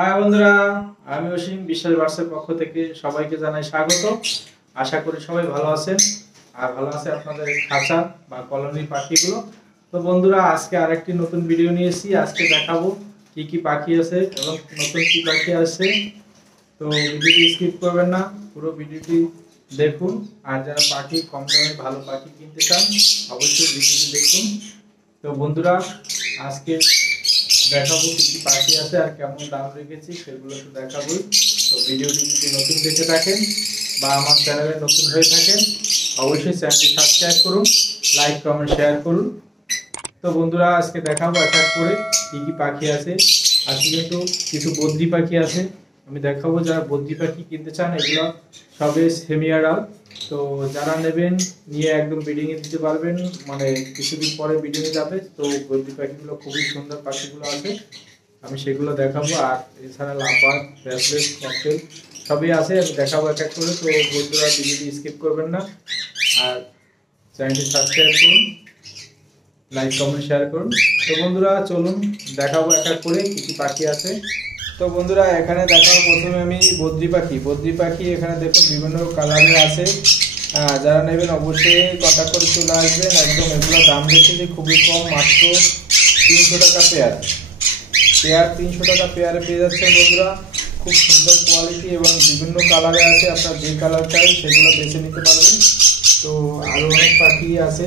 হ্যাঁ বন্ধুরা, আমি অসীম বিশ্বাস বার্সের পক্ষ থেকে সবাইকে জানাই স্বাগত। আশা করি সবাই ভালো আছেন আর ভালো আছে আপনাদের খাঁচা বা কলোনির পাখিগুলো। তো বন্ধুরা, আজকে আরেকটি নতুন ভিডিও নিয়েছি। আজকে দেখাবো কি কি পাখি আছে এবং নতুন কি পাখি আছে। তো ভিডিওটি স্কিপ করবেন না, পুরো ভিডিওটি দেখুন। আর যারা পাখি কম দামে ভালো পাখি কিনতে চান অবশ্যই ভিডিওটি দেখুন। তো বন্ধুরা, আজকে দেখাবো কি কি পাখি আছে আর কেমন দাম রেখেছি সেগুলো তো দেখাবোই। তো ভিডিওটি যদি নতুন দেখে থাকেন বা আমার চ্যানেলে নতুন হয়ে থাকেন অবশ্যই চ্যানেলটি সাবস্ক্রাইব করুন, লাইক কমেন্ট শেয়ার করুন। তো বন্ধুরা, আজকে দেখাবো এক এক করে কি কি পাখি আছে। আজকে কিন্তু কিছু বদ্রি পাখি আছে, আমি দেখাবো। যারা বদ্রি পাখি কিনতে চান এগুলো সবে সেমি অ্যাডাল্ট। তো যারা নেবেন নিয়ে একদম ব্রিডিংয়ে দিতে পারবেন, মানে কিছুদিন পরে ব্রিডিংয়ে যাবে। তো বদ্রি পাখিগুলো খুবই সুন্দর পাখিগুলো আছে, আমি সেগুলো দেখাবো। আর এছাড়া লাভার, ব্রেসলেট, ককটেল সবই আছে, আমি দেখাবো এক এক করে। তো বন্ধুরা, ভিডিওটি স্কিপ করবেন না আর চ্যানেলটি সাবস্ক্রাইব করুন, লাইক কমেন্ট শেয়ার করুন। তো বন্ধুরা, চলুন দেখাবো এক এক করে কি কি পাখি আছে। তো বন্ধুরা, এখানে দেখাবো প্রথমে আমি বদ্রি পাখি। এখানে দেখুন বিভিন্ন কালারের আছে। যারা নেবেন অবশ্যই কন্ট্যাক্ট করে চলে আসবেন। একদম এগুলো দাম রেখেছি খুবই কম, মাত্র 300 টাকা পেয়ার। 300 টাকা পেয়ারে পেয়ে যাচ্ছেন বন্ধুরা। খুব সুন্দর কোয়ালিটি এবং বিভিন্ন কালারে আছে, আপনার যে কালার চাই সেগুলো বেছে নিতে পারবেন। তো আরও অনেক পাখি আছে,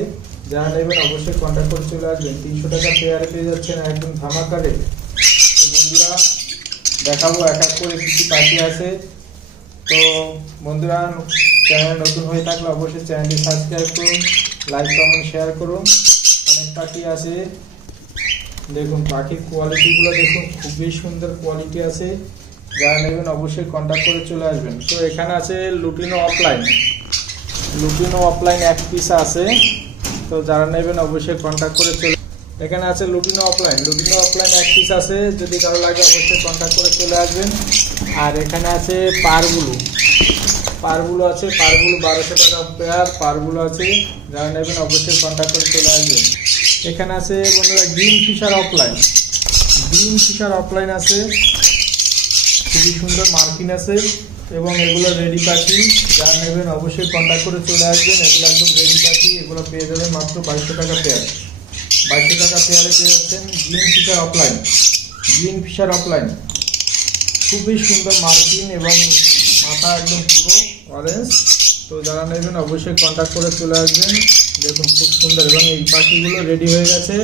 যারা নেবেন অবশ্যই কন্ট্যাক্ট করে চলে আসবেন। 300 টাকা পেয়ারে পেয়ে যাচ্ছেন একদম ধামাকা রেট। তো বন্ধুরা, দেখাবো এক এক করে কি কি পাখি আছে। তো বন্ধুরা, চ্যানেল নতুন হয়ে থাকলে অবশ্যই চ্যানেলটি সাবস্ক্রাইব করুন, লাইক কমেন্ট শেয়ার করুন। অনেক পাখি আছে, দেখুন পাখির কোয়ালিটিগুলো দেখুন, খুবই সুন্দর কোয়ালিটি আছে। যারা নেবেন অবশ্যই কন্ট্যাক্ট করে চলে আসবেন। তো এখানে আছে লুটিনো অফলাইন এক পিস আছে। তো যারা নেবেন অবশ্যই কন্ট্যাক্ট করে চলে। এখানে আছে লুটিনো অফলাইন এক পিস আছে, যদি কারো লাগে অবশ্যই কন্ট্যাক্ট করে চলে আসবেন। আর এখানে আছে পারগুলো আছে, পারগুলো 1200 টাকা পেয়ার পারগুলো আছে, যারা নেবেন অবশ্যই কন্ট্যাক্ট করে চলে আসবেন। এখানে আছে বন্ধুরা গ্রিন ফিশার অফলাইন আছে, খুবই সুন্দর মার্কিন আছে এবং এগুলো রেডি পাখি। যারা নেবেন অবশ্যই কন্ট্যাক্ট করে চলে আসবেন। এগুলো একদম রেডি পাখি, এগুলো পেয়ে যাবেন মাত্র 2200 টাকা পেয়ার। 2200 টাকা পেয়ারে পেয়ে যাচ্ছেন গ্রিন ফিশার অফলাইন। খুবই সুন্দর মার্কিন এবং মাথা একদম পুরো অরেঞ্জ। তো যারা নেবেন অবশ্যই কন্ট্যাক্ট করে চলে আসবেন। দেখুন খুব সুন্দর, এবং এই পাখিগুলো রেডি হয়ে গেছে,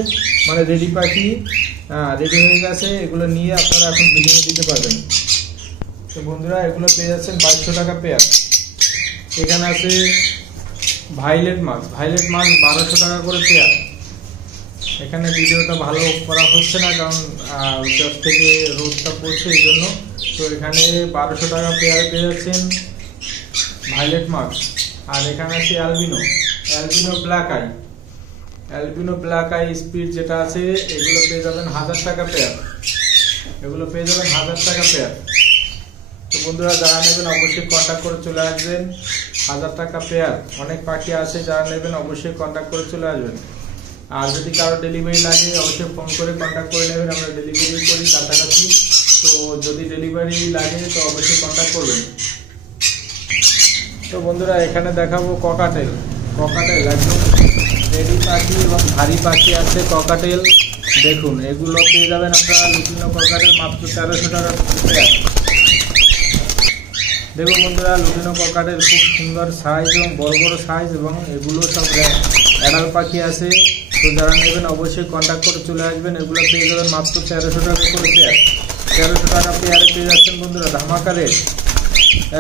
মানে রেডি পাখি রেডি হয়ে গেছে। এগুলো নিয়ে আপনারা এখন ব্রিডিংয়ে দিতে পারবেন। তো বন্ধুরা, এগুলো পেয়ে যাচ্ছেন 2200 টাকা পেয়ার। এখানে আছে ভাইলেট মাছ 1200 টাকা করে পেয়ার। এখানে ভিডিওটা ভালো করা হচ্ছে না, কারণ উচ্চাস থেকে রোদটা পড়ছে এই জন্য। তো এখানে 1200 টাকা পেয়ারে পেয়ে যাচ্ছেন ভাইলেট মাছ। আর এখানে আছে অ্যালবিনো ব্ল্যাক আই স্পিড যেটা আছে, এগুলো পেয়ে যাবেন 1000 টাকা পেয়ার। তো বন্ধুরা, যারা নেবেন অবশ্যই কন্ট্যাক্ট করে চলে আসবেন। 1000 টাকা পেয়ার। অনেক পাখি আছে, যারা নেবেন অবশ্যই কন্ট্যাক্ট করে চলে আসবেন। আর যদি কারো ডেলিভারি লাগে অবশ্যই ফোন করে কন্ট্যাক্ট করে নেবেন, আমরা ডেলিভারি করি কাছাকাছি। তো যদি ডেলিভারি লাগে তো অবশ্যই কন্ট্যাক্ট করবেন। তো বন্ধুরা, এখানে দেখাবো ককাটেল একদম রেডি পাখি এবং ভারী পাখি আছে। ককাটেল দেখুন, এগুলো পেয়ে যাবেন আপনারা লুটিনো ককাটেল মাত্র 1300 টাকা পেয়ার। দেখুন বন্ধুরা, লুটিনো ককাটেল খুব সুন্দর সাইজ এবং বড় সাইজ, এবং এগুলো সব অ্যাডাল্ট পাখি আছে। তো যারা নেবেন অবশ্যই কন্ট্যাক্ট করে চলে আসবেন। এগুলো পেয়ে যাবেন মাত্র 1300 টাকা করে পেয়ার। 1300 টাকা পেয়ারে পেয়ে যাচ্ছেন বন্ধুরা, ধামাকা রেট,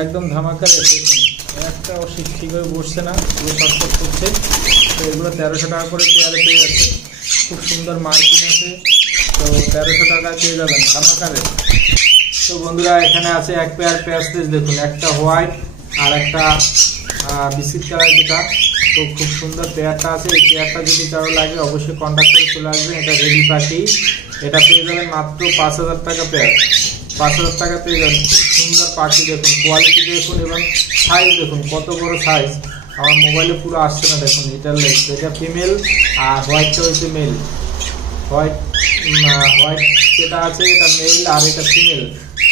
একদম ধামাকা রেট। দেখুন একটা ঠিকভাবে বসছে না, পুরো ছটফট করছে। তো এগুলো 1300 টাকা করে পেয়ারে পেয়ে যাচ্ছে। খুব সুন্দর মার্কিন আছে, তো 1300 টাকায় পেয়ে যাবেন, ধামাকা রেট। তো বন্ধুরা, এখানে আছে এক পেয়ার প্যাসলেস। দেখুন একটা হোয়াইট আর একটা বিস্কিট কালার যেটা। তো খুব সুন্দর পেয়ারটা আছে। এই পেয়ারটা যদি কারো লাগে অবশ্যই কন্ট্যাক্ট করে চলে আসবেন। এটা রেডি পাখি, এটা পেয়ে যাবেন মাত্র 5000 টাকা পেয়ার। 5000 টাকা পেয়ে যাবেন। খুব সুন্দর পাখি, দেখুন কোয়ালিটি দেখুন এবং সাইজ দেখুন কত বড় সাইজ। আমার মোবাইলে পুরো আসছে না, দেখুন এটা ফিমেল আর হোয়াইটটা হচ্ছে মেল। হোয়াইট হোয়াইট যেটা আছে এটা মেল আর এটা ফিমেল।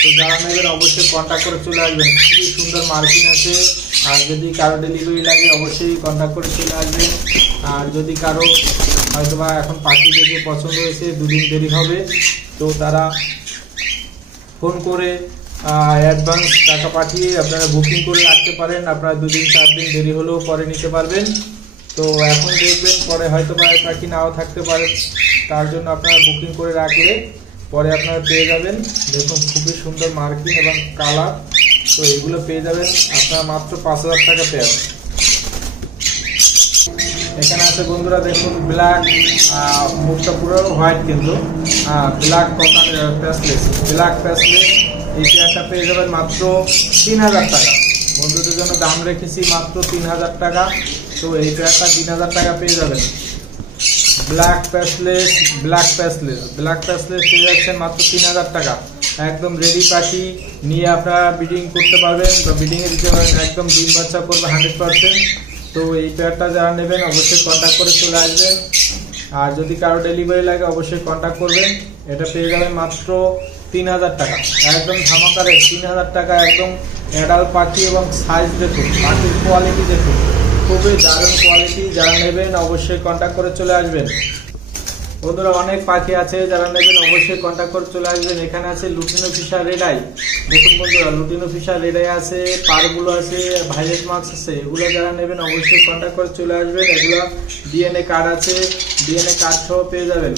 তো যারা নেবেন অবশ্যই কন্ট্যাক্ট করে চলে আসবেন। খুবই সুন্দর মার্কিং আছে। আর যদি কারো ডেলিভারি লাগে অবশ্যই কন্ট্যাক্ট করে চলে আসবেন। আর যদি কারো হয়তোবা এখন পাখি দেখে পছন্দ হয়েছে, 2 দিন দেরি হবে, তো তারা ফোন করে অ্যাডভান্স টাকা পাঠিয়ে আপনারা বুকিং করে রাখতে পারেন। আপনারা 2 দিন 4 দিন দেরি হলেও পরে নিতে পারবেন। তো এখন দেখবেন পরে হয়তো পাখি নাও থাকতে পারে, তার জন্য আপনারা বুকিং করে রাখলে পরে আপনারা পেয়ে যাবেন। দেখুন খুবই সুন্দর মার্কিং এবং কালার। তো এগুলো পেয়ে যাবেন আপনারা মাত্র 5000 টাকা পেয়ে। এখানে আছে বন্ধুরা দেখুন ব্ল্যাক, মুখটা পুরো হোয়াইট কিন্তু ব্ল্যাক কটন প্যাসলেস, ব্ল্যাক প্যাসলেস। এই পেয়ারটা পেয়ে যাবেন মাত্র 3000 টাকা। বন্ধুদের জন্য দাম রেখেছি মাত্র 3000 টাকা। তো এই পেয়ারটা 3000 টাকা পেয়ে যাবেন। ব্ল্যাক প্যাসলেস, ব্ল্যাক প্যাসলেস, ব্ল্যাক প্যাসলেস পেয়ে যাচ্ছেন মাত্র 3000 টাকা। একদম রেডি পাখি নিয়ে আপনারা ব্রিডিং করতে পারবেন বা ব্রিডিংয়ে দিতে পারবেন। একদম ডিম বাচ্চা করবে 100%। তো এই পেয়ারটা যারা নেবেন অবশ্যই কন্ট্যাক্ট করে চলে আসবেন। আর যদি কারো ডেলিভারি লাগে অবশ্যই কন্ট্যাক্ট করবেন। এটা পেয়ে যাবেন মাত্র 3000 টাকা। একদম ধামাকা রেট 3000 টাকা। একদম অ্যাডাল্ট পাখি এবং সাইজ দেখুন, পাখির কোয়ালিটি দেখুন, খুবই দারুণ কোয়ালিটি। যারা নেবেন অবশ্যই কন্ট্যাক্ট করে চলে আসবেন। বন্ধুরা অনেক পাখি আছে, যারা নেবেন অবশ্যই কন্ট্যাক্ট করে চলে আসবেন। এখানে আছে লুটিনো ফিশার রেড আই। দেখুন বন্ধুরা লুটিনো ফিশার রেড আই আছে, পারগুলো আছে, ভাইলেট মার্কস আছে। এগুলো যারা নেবেন অবশ্যই কন্ট্যাক্ট করে চলে আসবেন। এগুলো ডিএনএ কার্ড আছে, ডিএনএ কার্ড সহ পেয়ে যাবেন।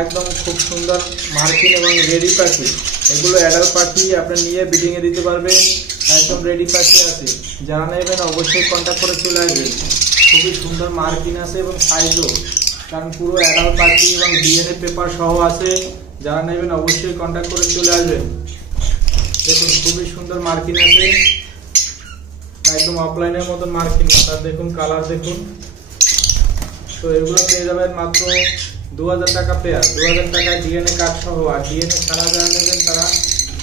একদম খুব সুন্দর মার্কিং এবং রেডি পাখি। এগুলো অ্যাডাল্ট পাখি, আপনি নিয়ে ব্রিডিংয়ে দিতে পারবেন। একদম রেডি পাখি আছে, যারা নেবেন অবশ্যই কন্ট্যাক্ট করে চলে আসবেন। খুবই সুন্দর মার্কিং আছে এবং সাইজও, কারণ পুরো অ্যাডাল্ট পাখি এবং ডিএনএ পেপার সহ আছে। যারা নেবেন অবশ্যই কন্ট্যাক্ট করে চলে আসবেন। দেখুন খুবই সুন্দর মার্কিং আছে, একদম অফলাইনের মতন মার্কিং। তার দেখুন কালার দেখুন। তো এগুলো পেয়ে যাবেন মাত্র 2000 টাকা পেয়ার। 2000 টাকা ডিএনএ কার্ড সহ। আর ডিএনএ ছাড়া যারা নেবেন তারা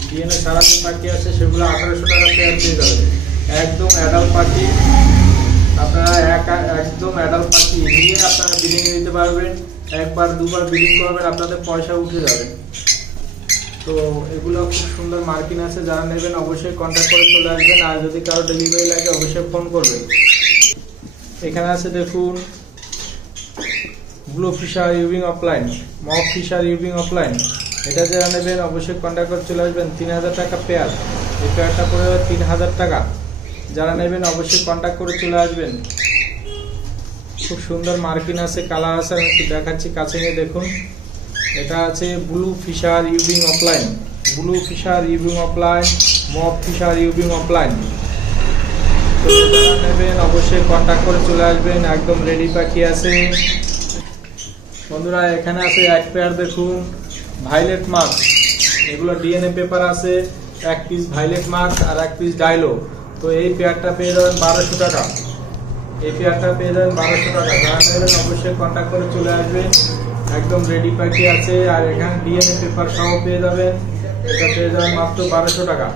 ডিএনএ ছাড়া যে পাখি আছে সেগুলো 1800 টাকা পেয়ার পেয়ে যাবেন। একদম অ্যাডাল্ট পাখি, আপনারা একদম অ্যাডাল্ট পাখি নিয়ে আপনারা ব্রিডিং দিতে পারবেন। 1বার 2বার ব্রিডিং করবেন, আপনাদের পয়সা উঠে যাবে। তো এগুলো খুব সুন্দর মার্কিং আছে, যারা নেবেন অবশ্যই কন্ট্যাক্ট করে চলে আসবেন। আর যদি কারো ডেলিভারি লাগে অবশ্যই ফোন করবেন। এখানে আছে দেখুন ব্লু ফিশার ইউভিং অফলাইন, মক ফিশার ইউভিং অফলাইন। এটা যারা নেবেন অবশ্যই কন্ট্যাক্ট করে চলে আসবেন। 3000 টাকা পেয়ার। এই পেয়ারটা পড়ে যাবে 3000 টাকা। যারা নেবেন অবশ্যই কন্ট্যাক্ট করে চলে আসবেন। খুব সুন্দর মার্কিং আছে, কালার আছে, আমি একটু দেখাচ্ছি কাছে নিয়ে দেখুন। এটা আছে ব্লু ফিশার ইউভিং অফলাইন, ব্লু ফিশার ইউভিং অফলাইন, মক ফিশার ইউভিং অফলাইন। তো যারা নেবেন অবশ্যই কন্ট্যাক্ট করে চলে আসবেন। একদম রেডি পাখি আছে। বন্ধুরা এখানে আছে এক পেয়ার দেখুন ভাইলেট মার্ক। এগুলো ডিএনএ পেপার আছে, 1 পিস ভাইলেট মার্ক আর 1 পিস ডাইলো। তো এই পেয়ারটা পেয়ে যাবেন 1200 টাকা। এই পেয়ারটা পেয়ে যাবেন 1200 টাকা। যারা নেবেন অবশ্যই কন্ট্যাক্ট করে চলে আসবেন। একদম রেডি পাখি আছে। আর এখানে ডিএনএ পেপার সহ পেয়ে যাবেন। এটা পেয়ে যাবেন মাত্র 1200 টাকা।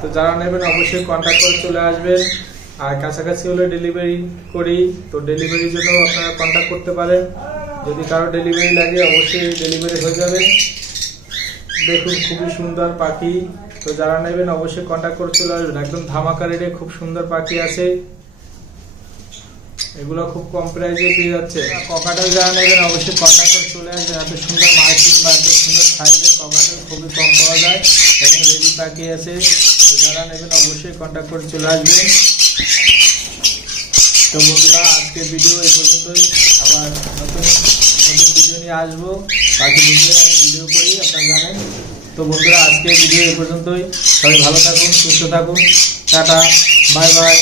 তো যারা নেবেন অবশ্যই কন্ট্যাক্ট করে চলে আসবেন। আর কাছাকাছি হলে ডেলিভারি করি, তো ডেলিভারির জন্য আপনারা কন্ট্যাক্ট করতে পারেন। যদি কারো ডেলিভারি লাগে অবশ্যই ডেলিভারি হয়ে যাবে। দেখুন খুবই সুন্দর পাখি। তো যারা নেবেন অবশ্যই কন্ট্যাক্ট করে চলে আসবেন। একদম ধামাকা রেটে খুব সুন্দর পাখি আছে। এগুলো খুব কম প্রাইসে পেয়ে যাচ্ছে। ককাটেল যারা নেবেন অবশ্যই কন্ট্যাক্ট করে চলে আসবেন। এত সুন্দর মার্কিং বা এত সুন্দর সাইজের ককাটেল খুবই কম পাওয়া যায়। এখন রেডি পাখি আছে। তো যারা নেবেন অবশ্যই কন্ট্যাক্ট করে চলে আসবেন। তো বন্ধুরা আজকের ভিডিও এই পর্যন্তই। আবার নতুন ভিডিও নিয়ে আসবো। পাখি ভিডিও আমি ভিডিও করি, আপনারা জানেন। তো বন্ধুরা আজকের ভিডিও এই পর্যন্তই। সবাই ভালো থাকুন, সুস্থ থাকুন। Tata, bye bye.